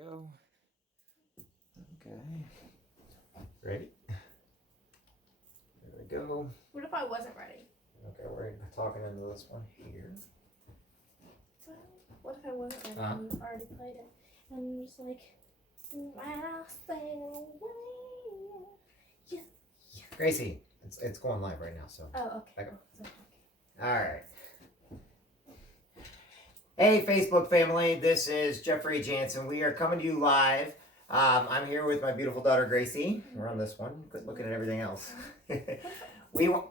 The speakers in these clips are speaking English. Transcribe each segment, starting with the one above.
go. Okay. Ready? There we go. What if I wasn't ready? Okay, we're talking into this one here. Well, what if I wasn't ready and you already played it? And I'm just like, when I sail away. Yeah. Gracie, it's going live right now, so. Oh, okay. Back up. Okay. All right. Hey, Facebook family, this is Jeffrey Jansen. We are coming to you live. I'm here with my beautiful daughter, Gracie. We're on this one. Good looking at everything else. You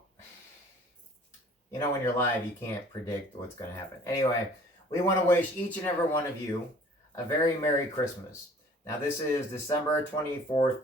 know, when you're live, you can't predict what's going to happen. Anyway, we want to wish each and every one of you a very Merry Christmas. Now, this is December 24th,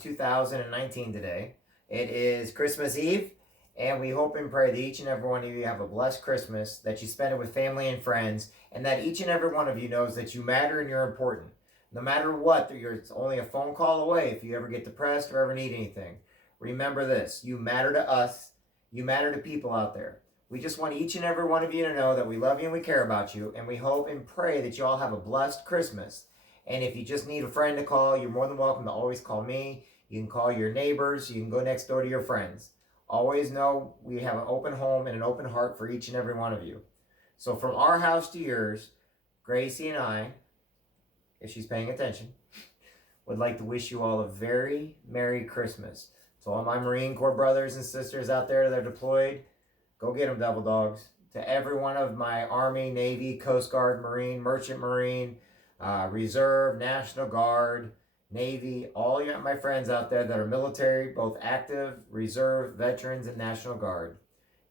2019 today. It is Christmas Eve. And we hope and pray that each and every one of you have a blessed Christmas, that you spend it with family and friends, and that each and every one of you knows that you matter and you're important. No matter what, it's only a phone call away if you ever get depressed or ever need anything. Remember this, you matter to us, you matter to people out there. We just want each and every one of you to know that we love you and we care about you, and we hope and pray that you all have a blessed Christmas. And if you just need a friend to call, you're more than welcome to always call me. You can call your neighbors, you can go next door to your friends. Always know we have an open home and an open heart for each and every one of you. So from our house to yours, Gracie and I, if she's paying attention, would like to wish you all a very Merry Christmas. To all my Marine Corps brothers and sisters out there that are deployed, go get them, Devil Dogs. To every one of my Army, Navy, Coast Guard, Marine, Merchant Marine, Reserve, National Guard, Navy, all my friends out there that are military, both active, reserve, veterans, and National Guard.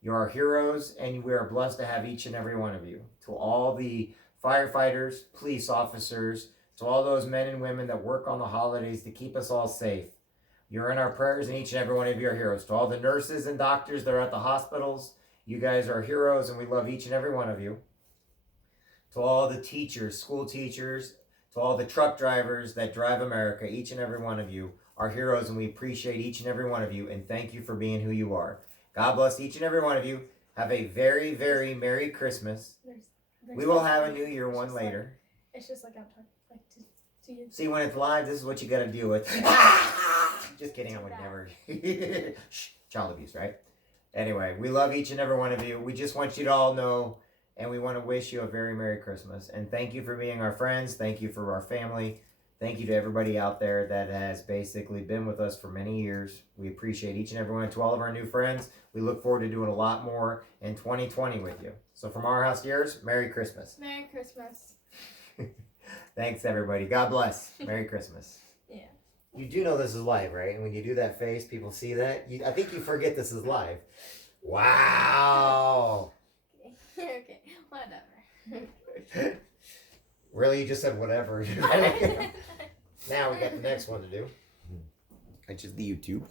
You are heroes, and we are blessed to have each and every one of you. To all the firefighters, police officers, to all those men and women that work on the holidays to keep us all safe. You're in our prayers, and each and every one of you are heroes. To all the nurses and doctors that are at the hospitals, you guys are heroes, and we love each and every one of you. To all the teachers, school teachers, to all the truck drivers that drive America, each and every one of you are heroes, and we appreciate each and every one of you, and thank you for being who you are. God bless each and every one of you. Have a very, very Merry Christmas. We will have a New Year one later. It's just like I'm talking to you. See, when it's live, this is what you got to deal with. Just kidding, I would never. Shh, child abuse, right? Anyway, we love each and every one of you. We just want you to all know, and we want to wish you a very Merry Christmas. And thank you for being our friends. Thank you for our family. Thank you to everybody out there that has basically been with us for many years. We appreciate each and every one. To all of our new friends, we look forward to doing a lot more in 2020 with you. So from our house to yours, Merry Christmas. Merry Christmas. Thanks, everybody. God bless. Merry Christmas. Yeah. You do know this is live, right? And when you do that face, people see that. I think you forget this is live. Wow. Okay, whatever. Really? You just said whatever. Now we got the next one to do. Which is the YouTube.